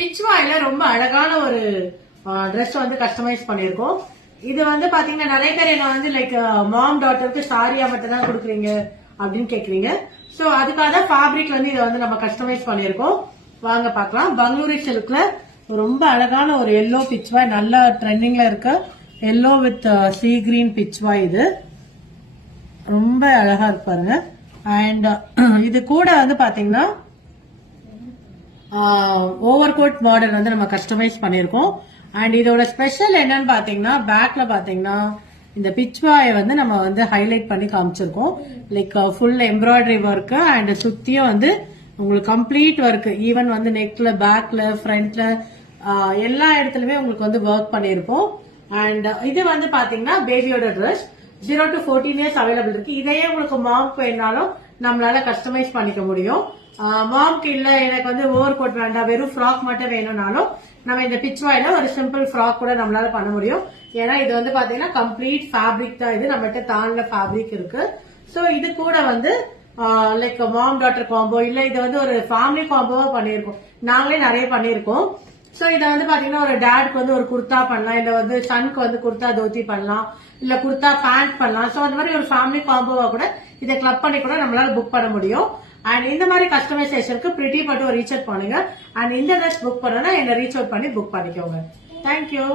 பிச்வாயில ரொம்ப அழகான ஒரு ட்ரெஸ் வந்து கஸ்டமைஸ் பண்ணிருக்கோம். இது வந்து பாத்தீங்கன்னா நிறைய பேர் என்ன வந்து லைக் மாம் டாட்டருக்கு சாரியா மட்டும் தான் கொடுக்குறீங்க அப்படின்னு கேக்குறீங்க. சோ அதுக்காக தான் ஃபேப்ரிக் வந்து இதை வந்து நம்ம கஸ்டமைஸ் பண்ணிருக்கோம். வாங்க பாக்கலாம். பங்களூரி சில்க்ல ரொம்ப அழகான ஒரு எல்லோ பிச்வாய், நல்ல ட்ரெண்டிங்ல இருக்க yellow with sea green pichwai. இது ரொம்ப அழகா இருப்பாருங்க. அண்ட் இது கூட வந்து பாத்தீங்கன்னா ஓவர் கோட் மாடல் வந்து நம்ம கஸ்டமைஸ் பண்ணிருக்கோம். அண்ட் இதோட ஸ்பெஷல் என்னன்னு பாத்தீங்கன்னா பேக்ல பாத்தீங்கன்னா இந்த பிச்வாயை வந்து நம்ம வந்து ஹைலைட் பண்ணி காமிச்சிருக்கோம். Like full embroidery work and சுத்தியும் வந்து உங்களுக்கு கம்ப்ளீட் ஒர்க், ஈவன் வந்து நெக்ல, பேக்ல, ஃப்ரண்ட்ல எல்லா இடத்துலயுமே உங்களுக்கு வந்து ஒர்க் பண்ணிருப்போம். அண்ட் இது வந்து பாத்தீங்கன்னா பேபியோட ட்ரெஸ் 0 to 14 இயர்ஸ் அவைலபிள் இருக்கு. இதையே உங்களுக்கு மாம்க்கு வேணாலும் நம்மளால கஸ்டமைஸ் பண்ணிக்க முடியும். மாம்க்கு இல்ல எனக்கு வந்து ஓவர் கோட் வேண்டாம், வெறும் ஃப்ராக் மட்டும் வேணும்னாலும் நம்ம இந்த பிச்வாயில ஒரு சிம்பிள் ஃப்ராக் கூட நம்மளால பண்ண முடியும். ஏன்னா இது வந்து பாத்தீங்கன்னா கம்ப்ளீட் ஃபேப்ரிக் தான். இது நம்மகிட்ட தாண்ட ஃபேப்ரிக் இருக்கு. சோ இது கூட வந்து லைக் மாம் டாட்டர் காம்போ, இல்ல இது வந்து ஒரு ஃபேமிலி காம்போவா பண்ணிருக்கோம். நாங்களே நிறைய பண்ணிருக்கோம். சோ இத வந்து பாத்தீங்கன்னா ஒரு டேட்க்கு வந்து ஒரு குர்தா பண்ணலாம், இல்ல வந்து சனுக்கு வந்து குர்தா தோத்தி பண்ணலாம், இல்ல குர்தா பேண்ட் பண்ணலாம். சோ அந்த மாதிரி ஒரு ஃபேமிலி காம்போவா கூட இதை கிளப் பண்ணி கூட நம்மளால புக் பண்ண முடியும். அண்ட் இந்த மாதிரி கஸ்டமைசேஷனுக்கு பிரிட்டி மட்டும் ரீச் அவுட் பண்ணுங்க. அண்ட் இந்த ட்ரெஸ் புக் பண்ணனா என்ன ரீச் அவுட் பண்ணி புக் பண்ணிக்கோங்க. தேங்க்யூ.